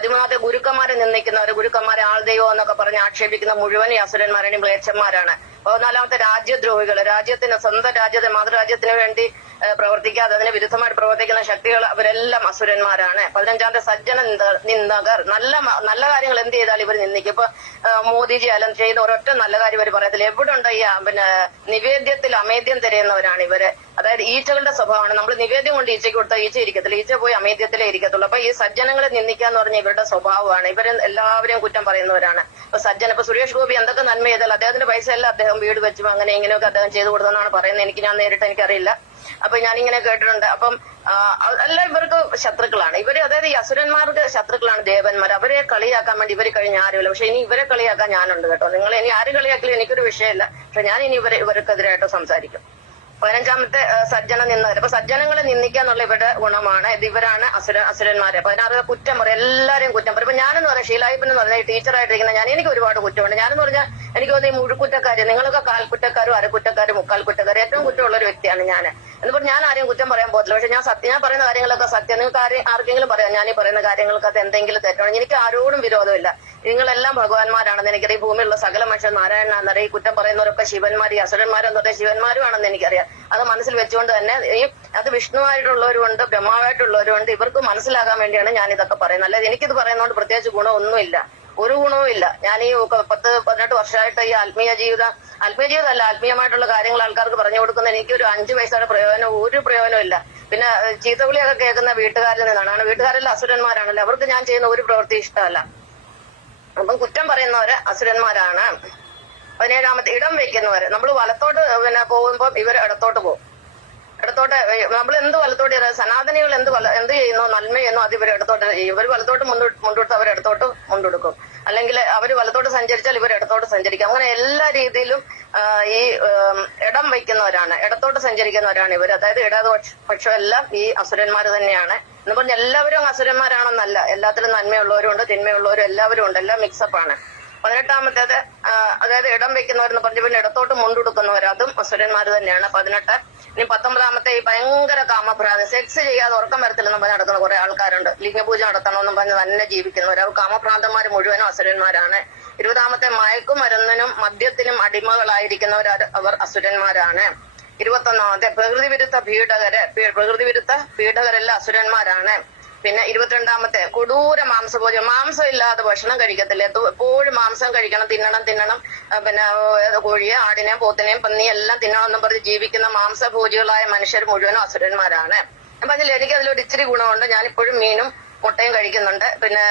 13 ഗുരുക്കന്മാരെ നിന്ദിക്കുന്നവർ, ഗുരുക്കന്മാരെ ആൾദൈവം എന്നൊക്കെ പറഞ്ഞ് ആക്ഷേപിക്കുന്ന മുഴുവൻ ഈ അസുരന്മാരാണ്, മ്ലേച്ഛന്മാരാണ്. 14 രാജ്യദ്രോഹികൾ, രാജ്യത്തിന്, സ്വന്തം രാജ്യത്തെ, മാതൃരാജ്യത്തിന് വേണ്ടി പ്രവർത്തിക്കാതെ അതിന് വിരുദ്ധമായിട്ട് പ്രവർത്തിക്കുന്ന ശക്തികൾ, അവരെല്ലാം അസുരന്മാരാണ്. 15 സജ്ജന നിന്ദകർ, നല്ല കാര്യങ്ങൾ എന്ത് ചെയ്താലും ഇവർ നിന്ദിക്കും. ഇപ്പൊ മോദിജി അലം ചെയ്ത ഒരൊറ്റ നല്ല കാര്യം ഇവർ പറയത്തില്ല. എവിടെ ഉണ്ട് ഈ നിവേദ്യത്തിൽ അമേദ്യം തിരയുന്നവരാണ് ഇവര്. അതായത് ഈച്ചകളുടെ സ്വഭാവമാണ്. നമ്മൾ നിവേദ്യം കൊണ്ട് ഈച്ചയ്ക്ക് കൊടുത്താൽ ഈച്ച ഇരിക്കത്തില്ല, ഈച്ച പോയി അമേദ്യത്തിലേ ഇരിക്കത്തുള്ളൂ. അപ്പൊ ഈ സജ്ജനങ്ങളെ നിന്ദിക്കാന്ന് പറഞ്ഞ ഇവരുടെ സ്വഭാവമാണ്. ഇവര് എല്ലാവരെയും കുറ്റം പറയുന്നവരാണ്. ഇപ്പൊ സുരേഷ് ഗോപി എന്തൊക്കെ നന്മ ചെയ്താൽ അദ്ദേഹത്തിന്റെ പൈസ എല്ലാം അദ്ദേഹം വീട് വെച്ചും അങ്ങനെ ഇങ്ങനെയൊക്കെ അദ്ദേഹം ചെയ്തു കൊടുത്തെന്നാണ് പറയുന്നത്. ഞാൻ നേരിട്ട് എനിക്കറിയില്ല. അപ്പൊ ഞാനിങ്ങനെ കേട്ടിട്ടുണ്ട്. അപ്പം എല്ലാം ഇവർക്ക് ശത്രുക്കളാണ് ഇവര്. അതായത് ഈ അസുരന്മാർക്ക് ശത്രുക്കളാണ് ദേവന്മാർ. അവരെ കളിയാക്കാൻ വേണ്ടി ഇവര് കഴിഞ്ഞ ആരുമില്ല. പക്ഷെ ഇനി ഇവരെ കളിയാക്കാൻ ഞാനുണ്ട് കേട്ടോ. നിങ്ങൾ ഇനി ആര് കളിയാക്കിയാലും എനിക്കൊരു വിഷയമില്ല. പക്ഷെ ഞാൻ ഇനി ഇവർക്കെതിരായിട്ട് സംസാരിക്കും. 15 സജ്ജന നിന്നവർ. അപ്പൊ സജ്ജനങ്ങളെ നിന്ദിക്കാന്നുള്ള ഇവരുടെ ഗുണമാണ്. ഇവരാണ് അസുരന്മാര്. 16 കുറ്റം പറയും, എല്ലാരെയും കുറ്റം പറയും. ഇപ്പൊ ഞാനെന്ന് പറയാം, ഷീലായിപ്പെന്ന് പറഞ്ഞാൽ ടീച്ചറായിട്ടിരിക്കുന്ന എനിക്ക് ഒരുപാട് കുറ്റമുണ്ട്. ഞാനെന്ന് പറഞ്ഞാൽ എനിക്ക് തോന്നുന്നു ഈ മുഴുക്കുറ്റക്കാര്, നിങ്ങളൊക്കെ കാൽക്കുറ്റക്കാരും അരക്കുറ്റക്കാരും മുക്കാൽ കുറ്റക്കാരും, ഏറ്റവും കുറ്റമുള്ള ഒരു വ്യക്തിയാണ് ഞാൻ. എന്ന് പറഞ്ഞാൽ ഞാൻ ആരെയും കുറ്റം പറയാൻ പോകത്തില്ല. പക്ഷെ ഞാൻ പറയുന്ന കാര്യങ്ങളൊക്കെ സത്യം. നിങ്ങൾക്ക് ആർക്കെങ്കിലും പറയാം ഞാൻ ഈ പറയുന്ന കാര്യങ്ങൾക്കകത്ത് എന്തെങ്കിലും തെറ്റാണ്? എനിക്ക് ആരോടും വിരോധമില്ല. നിങ്ങളെല്ലാം ഭഗവാന്മാരാണെന്ന് എനിക്കറിയാം. ഭൂമിയിലുള്ള സകല മനുഷ്യർ നാരായണനാണെന്നറിയാം. ഈ കുറ്റം പറയുന്നവരൊക്കെ ശിവന്മാർ, ഈ അസുരന്മാരെന്ന് പറഞ്ഞാൽ ശിവന്മാരുമാണെന്ന് എനിക്കറിയാം. അത് മനസ്സിൽ വെച്ചുകൊണ്ട് തന്നെ അത് വിഷ്ണുവായിട്ടുള്ളവരുണ്ട്, ബ്രഹ്മാവായിട്ടുള്ളവരുണ്ട്. ഇവർക്ക് മനസ്സിലാകാൻ വേണ്ടിയാണ് ഞാൻ ഇതൊക്കെ പറയുന്നത്. അല്ലാതെ എനിക്കിത് പറയുന്നതുകൊണ്ട് പ്രത്യേകിച്ച് ഗുണമൊന്നുമില്ല, ഒരു ഗുണവും ഇല്ല. ഞാൻ ഈ 10-18 വർഷമായിട്ട് ഈ ആത്മീയ ജീവിതമല്ല, ആത്മീയമായിട്ടുള്ള കാര്യങ്ങൾ ആൾക്കാർക്ക് പറഞ്ഞു കൊടുക്കുന്ന എനിക്കൊരു 5 പൈസയുടെ ഒരു പ്രയോജനം ഇല്ല. പിന്നെ ചീത്തവിളിയൊക്കെ കേൾക്കുന്ന വീട്ടുകാരിൽ നിന്നാണ്. വീട്ടുകാരെല്ലാം അസുരന്മാരാണല്ലോ. അവർക്ക് ഞാൻ ചെയ്യുന്ന ഒരു പ്രവൃത്തി ഇഷ്ടമല്ല. അപ്പം കുറ്റം പറയുന്നവര് അസുരന്മാരാണ്. 17 ഇടം വെക്കുന്നവര്. നമ്മൾ വലത്തോട്ട് പോകുമ്പോൾ ഇവർ ഇടത്തോട്ട് പോകും. ഇടത്തോട്ട് നമ്മൾ എന്ത് വലത്തോട്ട് സനാതനികൾ എന്ത് ചെയ്യുന്നോ നന്മ ചെയ്യുന്നോ അത് ഇവർ ഇടത്തോട്ട് ചെയ്യും. ഇവർ വലത്തോട്ട് മുണ്ടെടുത്ത് അവർ ഇടത്തോട്ട് മുണ്ടെടുക്കും. അല്ലെങ്കിൽ അവർ വലത്തോട്ട് സഞ്ചരിച്ചാൽ ഇവർ ഇടത്തോട്ട് സഞ്ചരിക്കും. അങ്ങനെ എല്ലാ രീതിയിലും ഈ ഇടം വയ്ക്കുന്നവരാണ്, ഇടത്തോട്ട് സഞ്ചരിക്കുന്നവരാണ് ഇവർ. അതായത് ഇടതുപക്ഷം എല്ലാം ഈ അസുരന്മാർ തന്നെയാണ്. എന്ന് പറഞ്ഞാൽ എല്ലാവരും അസുരന്മാരാണെന്നല്ല, എല്ലാത്തിലും നന്മയുള്ളവരും ഉണ്ട്, തിന്മയുള്ളവരും എല്ലാവരും ഉണ്ട്. എല്ലാം മിക്സപ്പാണ്. 18 അതായത് ഇടം വെക്കുന്നവരെന്ന് പറഞ്ഞു പിന്നെ ഇടത്തോട്ട് മുണ്ടെടുക്കുന്നവർ, അതും അസുരന്മാർ തന്നെയാണ്. 18 ഇനി 19 ഈ ഭയങ്കര കാമഭ്രാന്തി, സെക്സ് ചെയ്യാതെ ഉറക്കം വരത്തില്ലെന്നും പറഞ്ഞ് നടക്കുന്ന കുറെ ആൾക്കാരുണ്ട്. ലിംഗപൂജ നടത്തണമെന്നും പറഞ്ഞ് തന്നെ ജീവിക്കുന്നവർ, അവർ കാമഭ്രാന്തന്മാർ മുഴുവനും അസുരന്മാരാണ്. 20 മയക്കുമരുന്നിനും മദ്യത്തിനും അടിമകളായിരിക്കുന്നവർ, അവർ അസുരന്മാരാണ്. 21 പ്രകൃതി വിരുദ്ധ പീഡകരെല്ലാം അസുരന്മാരാണ്. പിന്നെ 22 കൊടൂര മാംസഭോജനം, മാംസം ഇല്ലാതെ ഭക്ഷണം കഴിക്കത്തില്ല. എപ്പോഴും മാംസം കഴിക്കണം, തിന്നണം. പിന്നെ കോഴിയെ, ആടിനെയും പോത്തിനെയും പന്നിയും എല്ലാം തിന്നണമെന്നും പറഞ്ഞ് ജീവിക്കുന്ന മാംസഭോജികളായ മനുഷ്യർ മുഴുവനും അസുരന്മാരാണ്. അപ്പൊ അതിൽ എനിക്ക് അതിലൊരു ഇച്ചിരി ഗുണമുണ്ട്. ഞാനിപ്പോഴും മീനും മുട്ടയും കഴിക്കുന്നുണ്ട്. പിന്നെ